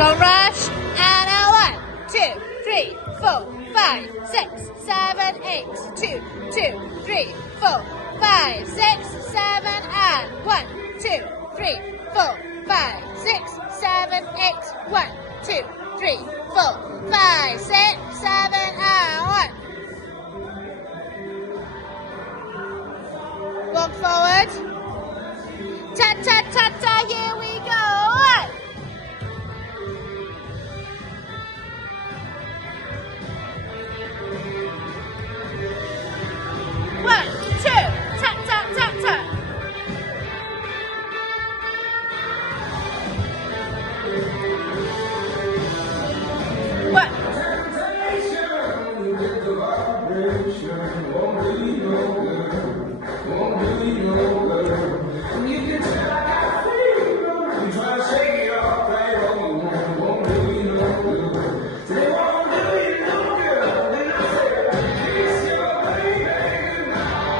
Don't rush. And a 1, 2, 3, 4, 5, 6, 7, 8. 2, 2, 3, 4, 5, 6, 7, and 1, 2, 3, 4, 5, 6, 7, 8. 1, 2, 3, 4, 5, 6, 7, and 1. Walk forward. Ta ta ta ta, here we go. 1, 2, ta ta ta ta. 1.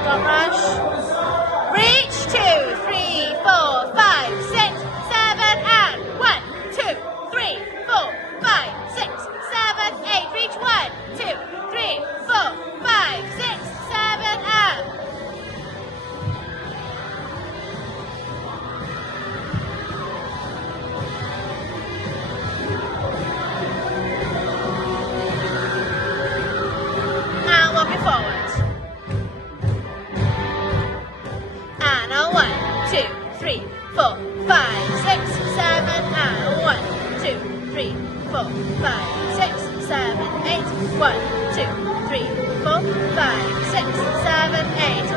Don't rush. Reach. 2, 3, 4, 5, 6, 7, and 1, 2, 3, 4, 5, 6, 7, 8. Reach. 1, 2, 3, 4, 5, 6, 7, and 1. Walking forward. And a 1, 2, 3, 4, 5, 6, 7, and 1, 2, 3, 4, 5, 6, 7, 8. 1, 2, 3, 4, 5, 6, 7, 8.